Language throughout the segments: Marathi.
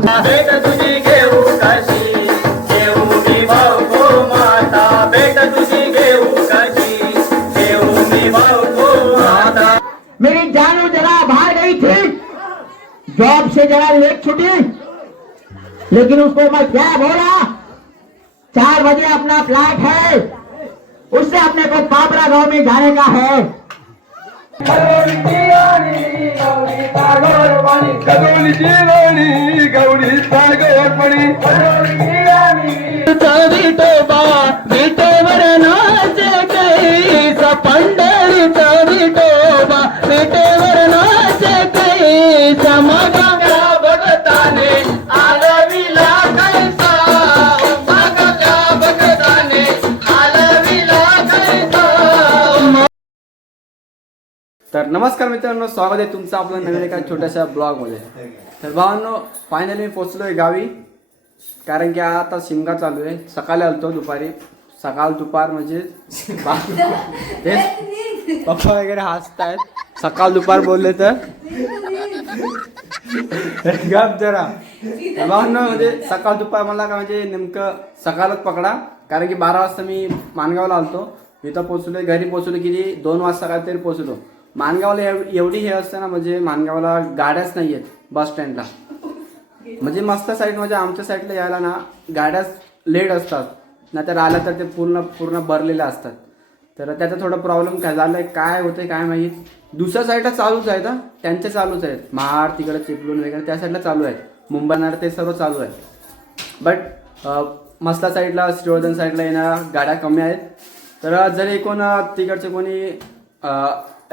भेट तुझी घेऊ कशी घेऊ मी भाऊ गो माता भेट तुझी घेऊ कशी घेऊ मी भाऊ गो माता। मेरी जानू जरा बाहर गई थी जॉब से जरा लेट छुटी लेकिन उसको मैं क्या बोला 4 बजे अपना फ्लाइट है उससे अपने को पापड़ा गांव में जाने का है। खगोली जीवानी गौरी सागर पड़ी विठोबा विठोवर नाच कैसा पंढरीचा विठोबा विठोवर नाच कैसा मगा भगताने आलविला कैसा मगा भगताने आलविला कैसा। तर नमस्कार मित्रांनो, स्वागत आहे तुमचं आपल्या नवीन एका छोट्याशा ब्लॉगमध्ये। तर भावांनो, फायनली मी पोचलोय गावी, कारण की आता शिमगा चालू आहे। सकाळी आलतो, दुपारी सकाळ दुपार म्हणजे तेच पप्पा वगैरे हसतायत, सकाळ दुपार बोलले तर गप जरा भावांनो। म्हणजे सकाळ दुपार मला का म्हणजे नेमकं सकाळच पकडा, कारण की 12 वाजता मी माणगावला आलतो, इथं पोचलोय, घरी पोचलो किती 2 वाजता काहीतरी पोचलो। माणगावला एवढी हे असते ना, म्हणजे माणगावला गाड्याच नाही आहेत बस स्टँडला, म्हणजे मस्त साईड म्हणजे आमच्या साईडला यायला ना गाड्याच लेट असतात, नाहीतर आल्या तर ते पूर्ण भरलेल्या असतात। तर त्याचा थोडा प्रॉब्लेम काय झालाय, काय होतंय काय माहीत। दुसऱ्या साईडला चालूच आहेत, त्यांचे चालूच आहेत, महाड तिकडे चिपळूण वगैरे त्या साईडला चालू आहेत, मुंबईनार ते सर्व चालू आहे। बट मस्ता साईडला श्रीवर्धन साईडला येणाऱ्या गाड्या कमी आहेत। तर जर कोण तिकडचे कोणी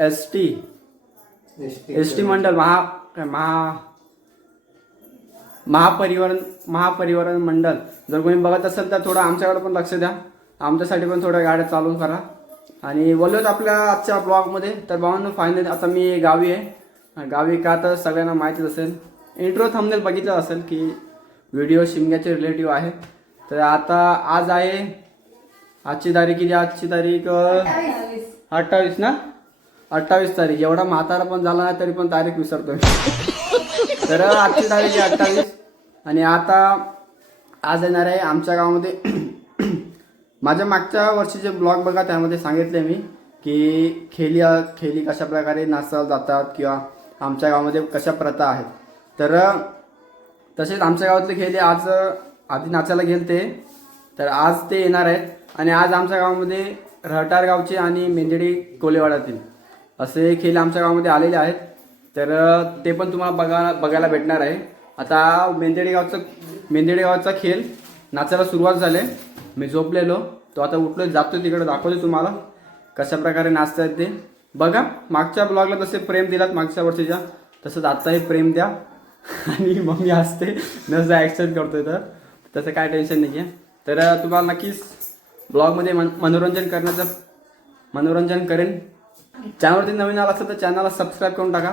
एस टी मंडळ महापरिवहन मंडळ जर कोणी बघत असेल तर थोडं आमच्याकडे पण लक्ष द्या, आमच्यासाठी पण थोड्या गाड्या चालू करा। आणि बोलूयात आपल्या आजच्या ब्लॉगमध्ये। तर भावांनो, फायनली आता मी गावी आहे। गावी का तर सगळ्यांना माहितीच असेल, इंट्रो थंबनेल बघितलं असेल की व्हिडिओ शिमग्याचे रिलेटिव्ह आहे। तर आता आज आहे, आजची तारीख किती, आजची तारीख 28 ना, 28 तारीख। एवढा म्हातारा पण झाला नाही तरी पण तारीख विसरतोय। तर आजची तारीख आहे 28, आणि आता आज येणार आहे आमच्या गावामध्ये माझ्या मागच्या वर्षीचे ब्लॉग बघा, त्यामध्ये सांगितले मी की खेली कशा प्रकारे नाचवल्या जातात किंवा आमच्या गावामध्ये कशा प्रथा आहेत। तर तसेच आमच्या गावातले खेली आज आधी नाचायला गेलते, तर आज ते येणार आहेत। आणि आज आमच्या गावामध्ये रहटार गावचे आणि मेंदडी कोलेवाड्यातील असे खेळ आमच्या गावामध्ये आलेले आहेत। तर ते पण तुम्हाला बघायला भेटणार आहे। आता मेंदडी गावचा खेळ नाचायला सुरुवात झाली, मी झोपलेलो तो आता उठलो, जातो तिकडे, दाखवतो तुम्हाला कशा प्रकारे नाचतात ते बघा। मागच्या ब्लॉगला तसे प्रेम दिलात मागच्या वर्षीच्या, तसंच आत्ताही प्रेम द्या। आणि मम्मी असते नसं ॲक्सेप्ट करतोय, तर तसं काय टेन्शन नाही आहे। तर तुम्हाला नक्कीच ब्लॉगमध्ये मनोरंजन करेन। चॅनलवरती नवीन आला असेल तर चॅनलला सबस्क्राईब करून टाका।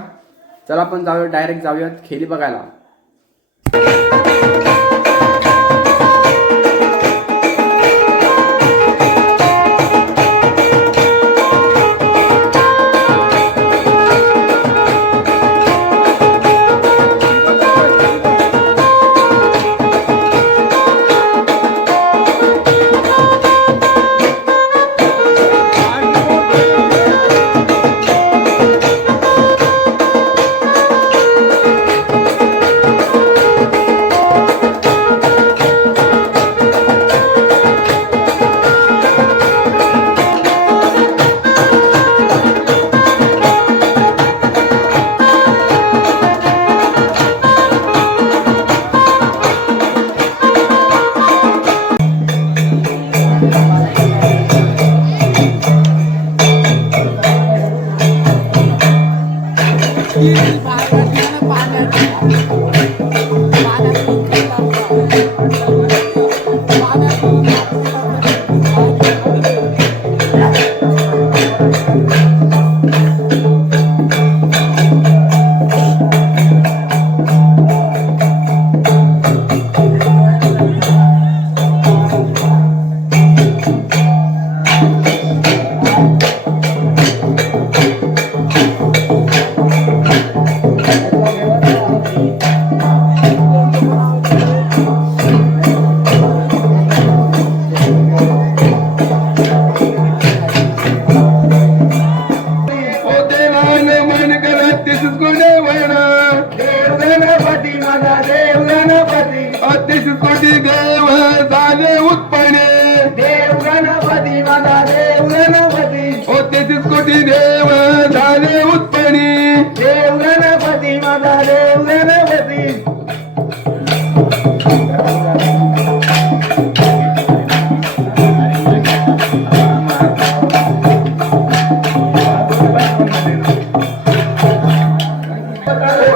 चला आपण डायरेक्ट जाऊयात खेळी बघायला। तेहतीस कोटी देव झाले उत्पन्न देव गणपती माझा देव गणपती ओ 33 कोटी देव झाले उत्पन्न देव गणपती माझा देव गणपती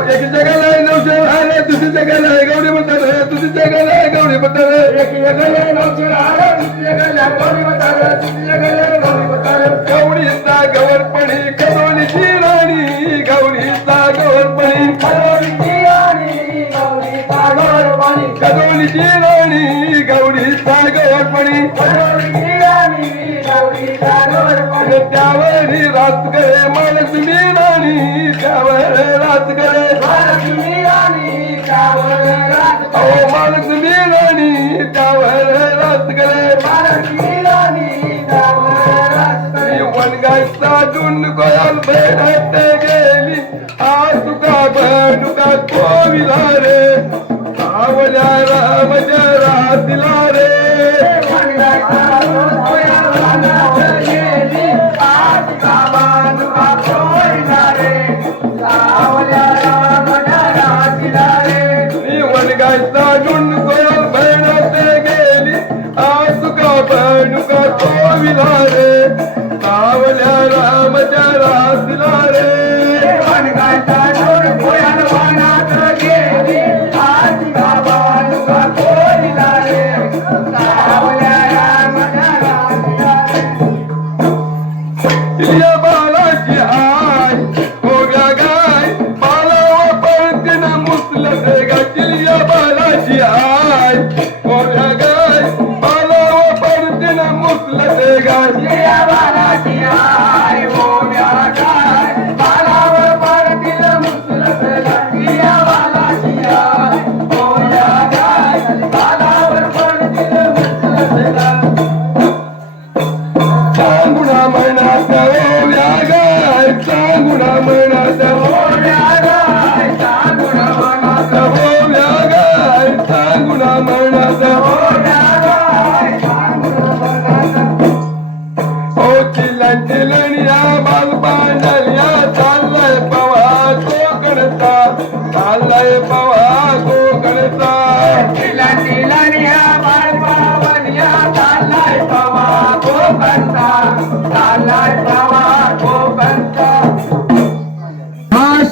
एकी जगाला आहे 900 आले दुसरी जगाला आहे गौरी म्हणतात दुसरी जगाला आहे गौरी म्हणतात एकी जगाला 900 आले दुसरी जगाला गौरी म्हणतात दुसरी जगाला गौरी म्हणतात गौरीचा गवरपणी कदोलीची राणी गौरीचा गवरपणी गौरीची राणी गौरीचा गौरवाणी कदोलीची राणी गौरीचा गवरपणी गौरीची राणी गौरीचा गौरवाणी त्यावरी रात गळे मालक्ष्मी राणी त्यावर रात गळे महालक्ष्मी राणी त्यावर रात अहो मालक्ष्मी राणी त्यावर रात गळे महालक्ष्मी राणी त्यावर रात वनगाय साधून कोयाल भेटत गेली आज तुका बनुका कोविला रे आवल्या रामच्या रातीला रे वनगाय साधून कोयाल भेटत गेली आज तुका बनुका कोविला रे आवल्या रामच्या रातीला रे या बालाची आय होग्या गाय बाला पळतीन मुसलं ते गातील या बालाची आय होग्या गाय बाला पळतीन मुसलं ते गाय चांगुणा म्हणत ओव्या गाय चांगुणा म्हणत ओव्या गाय चांगुणा म्हणत ओ चिलन चिलनिया बालपांडलिया चाललाय पवा कोकणचा चाललाय पवा कोकणचा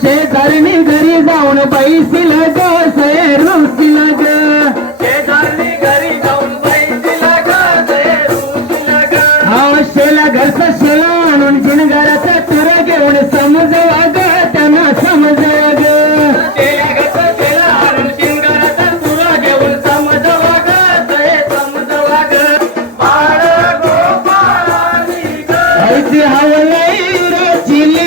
शेजारनी घरी जाऊन पैसील ग रुसील ग शेजारनी घरी जाऊन पैसील ग शेला घरचा शेला आणून जिनगराचा तुर घेऊन समजवा ग त्यांना समजवा ग शेला घरचा शेला आणून जिनगराचा तुर घेऊन समजवा ग समजवा ग बाळ गोपाळानी ग ऐसी हवलई रचिली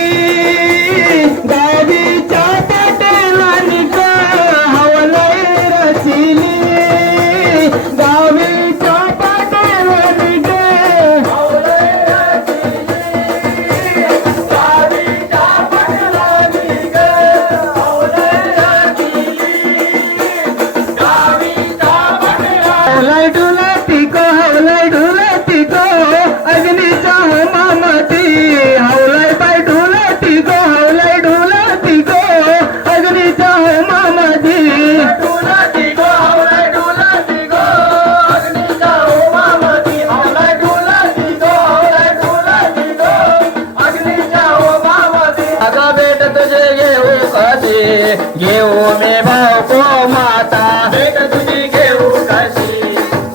घेऊ मी भाऊ को माता भेट तुझी घेऊ कशी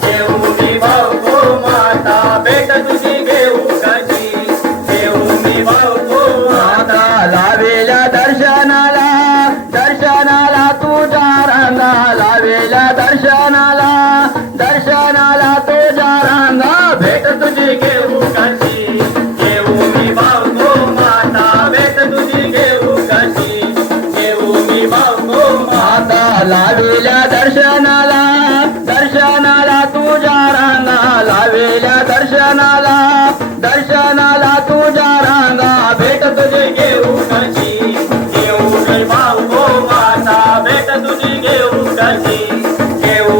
घेऊ मी भाऊ को माता भेट तुझी घेऊ कशी घेऊ मी भाऊ को माता लावेल्या दर्शनाला दर्शनाला तुझ्या रांगा लावेल्या दर्शनाला दर्शनाला तुझ्या रांगा भेट तुझी घेऊ कशी घेऊ मी भाऊ को माता भेट तुझी घेऊ कशी माता लावेल्या दर्शनाला दर्शनाला तुझ्या रांगा लावेल्या दर्शनाला दर्शनाला तुझ्या रांगा भेट तुझी घेऊ कशी घेऊ मी भाऊ माता भेट तुझी घेऊ कशी घेऊ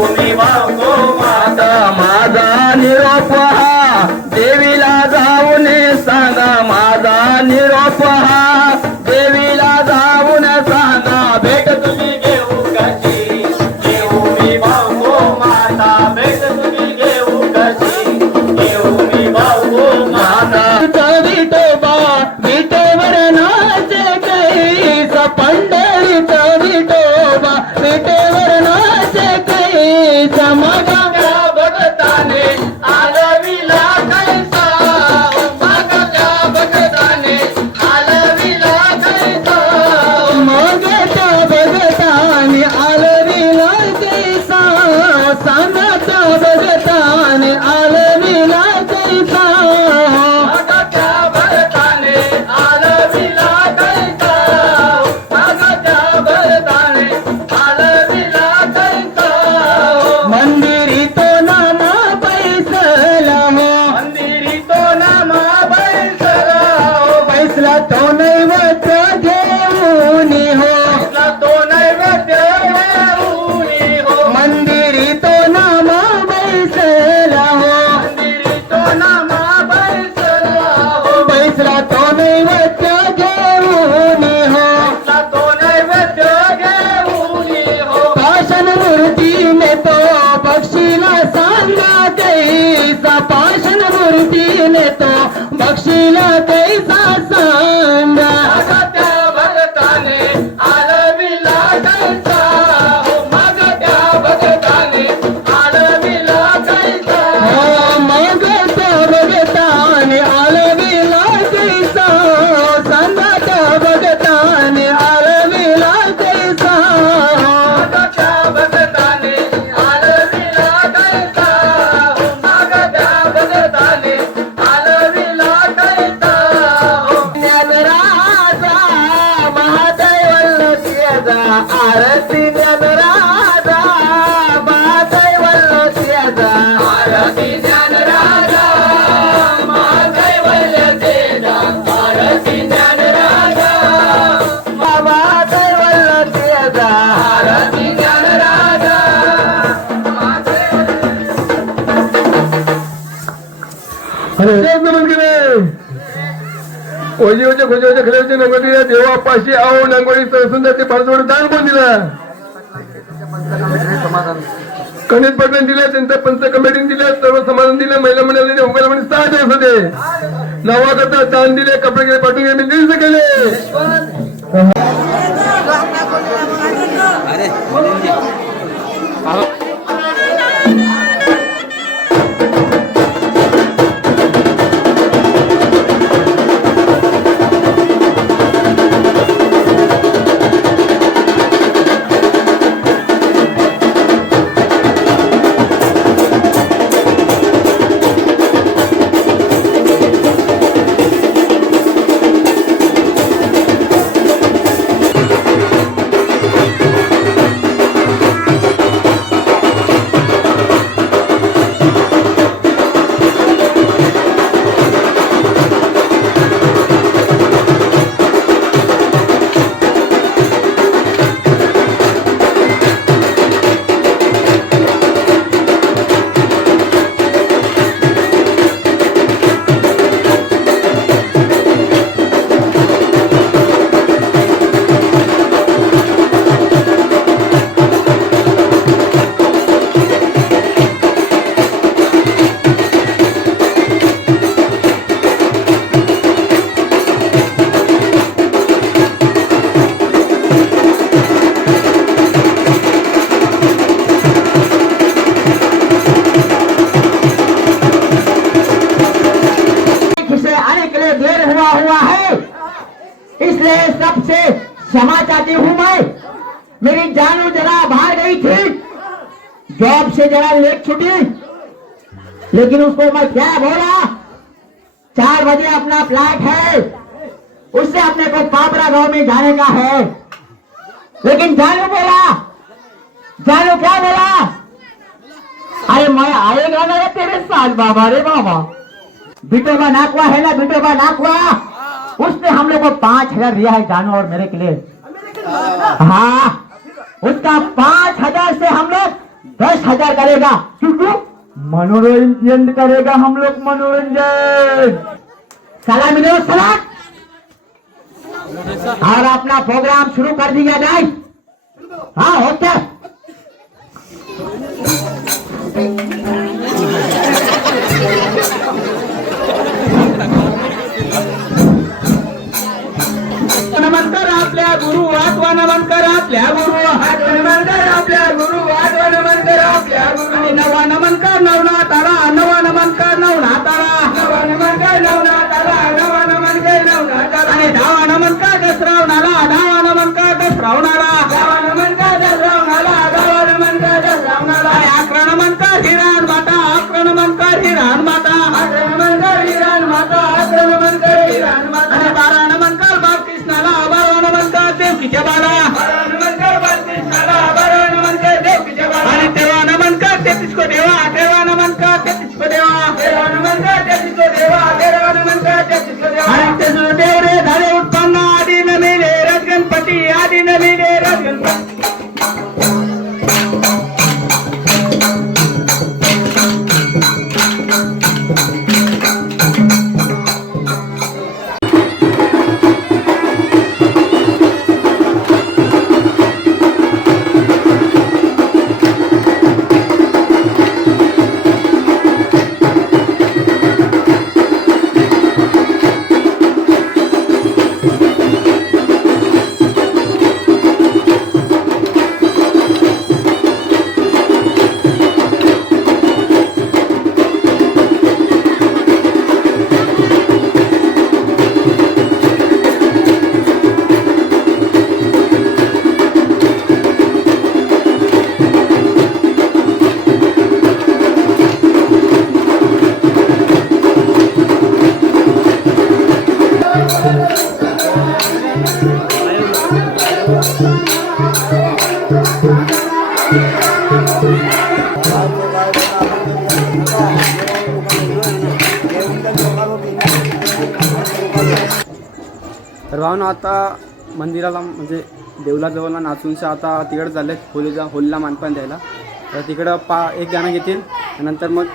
करशील कैसा संग मग त्या भगताने आळविला कैसा हो मग त्या भगताने आळविला कैसा मग त्या भगताने आळविला कैसा संगात भगताने आळविला कैसा मग त्या भगताने आळविला कैसा हो मग त्या भगताने आळविला कैसा हो ज्ञानराजा महादैवल्लभ्याचा आरती ज्ञानराजा महादैवल्लभ्याचा आरती ज्ञानराजा महादैवल्यतेचा आरती ज्ञानराजा महादैवल्लभ्याचा आरती ज्ञानराजा ओजीवचे खोजेवचे खरेवचे नंगोटी देवापाशी आओ नंगोळी सुंदर ते भारतवर दान कोण दिलं कणित पटण दिले त्यांच्या पंच कमिटीने दिले सर्व समाधान दिले महिला मंडळाने उमेला म्हणे 6 दिवस होते नवागता दान दिले कपडे गेले पाठवून गेले दिवस केले हुआ है, इसलिए सबसे क्षमा चाहती हूँ मैं। मेरी जानू जरा बाहर गई थी, जॉब से जरा लेट छुटी, लेकिन उसको मैं क्या बोला, 4 बजे अपना फ्लाइट है, उससे अपने को पापरा गांव में जाने का है। लेकिन जानू बोला, जानू क्या बोला, अरे मैं आएगा ना तेरे साथ बाबा रे बाबा। बिटोबा नाकवा है ना, बिटोबा नाकवा, उसने हम लोग को 5,000 दिया है जानू और मेरे के लिए। हाँ, उसका 5,000 से हम लोग 10,000 करेगा, क्योंकि मनोरंजन करेगा हम लोग, मनोरंजन। सलामी दो सलाम, और अपना प्रोग्राम शुरू कर दिया जाए। हाँ होता नमस्कार आपल्या गुरु, आठवा नमस्कार आपल्या गुरु, नमस्कार आपल्या गुरु, आठवा नमस्कार आपल्या गुरु, आणि नवा नमस्कार नवनाथाला, नवा नमस्कार नवनाथाला, नवा नमस्कार नवनाथाला, नवा नमस्कार नवनाथाला, आणि 10वा नमस्कार श्रावणाला, 10वा नमस्कार श्रावणाला, 10वा नमस्कार श्रावणाला, तर भावना आता मंदिराला म्हणजे देवलाजवळला नाचूनशा आता तिकडे चालले होलीला मानपान द्यायला. तर तिकडं एक गाणं घेतील नंतर मग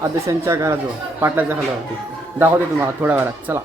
अध्यक्षांच्या घराजवळ पाटलाच्या खाल्यावरती दाखवते तुम्हाला थोड्या वेळात. चला.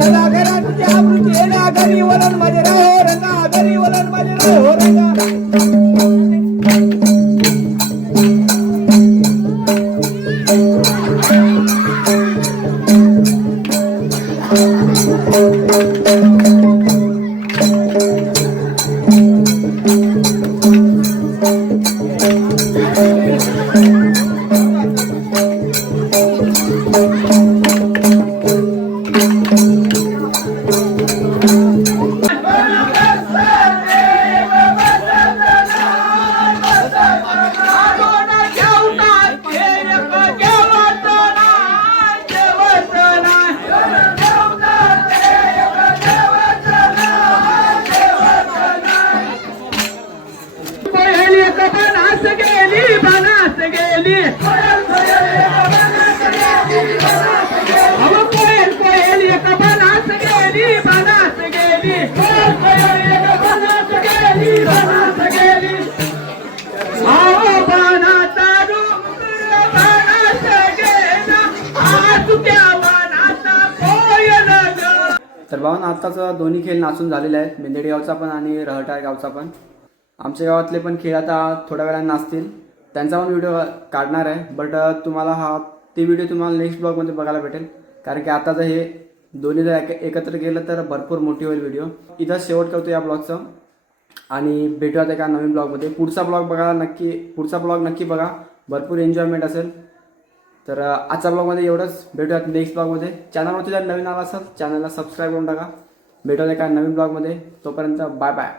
सदा घरात आवृत्ती येण्या घरी वलन माझे राहो रंगा घरी वलन माझे राहो रंगा. तर भावांनो आत्ताच दोन्ही खेळ नाचून झालेले आहेत, मेंदेडी गावचा पण आणि रहटाळ गावचा पण. आमच्या गावातले पण खेळ आता थोड्या वेळाने नाचतील, त्यांचा पण व्हिडिओ काढणार आहे. बट तुम्हाला ते व्हिडिओ तुम्हाला नेक्स्ट ब्लॉगमध्ये बघायला भेटेल, कारण की आता जर हे दोन्ही जर एकत्र गेलं तर भरपूर मोठी होईल व्हिडिओ. इथं शेवट करतो या ब्लॉगचं आणि भेटूयात एका नवीन ब्लॉगमध्ये. पुढचा ब्लॉग नक्की बघा, भरपूर एन्जॉयमेंट असेल. तर आजच्या ब्लॉगमध्ये एवढंच. भेटूयात नेक्स्ट ब्लॉगमध्ये. चॅनलवरती जर नवीन आला असेल चॅनलला सबस्क्राईब करून टाका. भेटूयात एका नवीन ब्लॉगमध्ये. तोपर्यंत बाय बाय.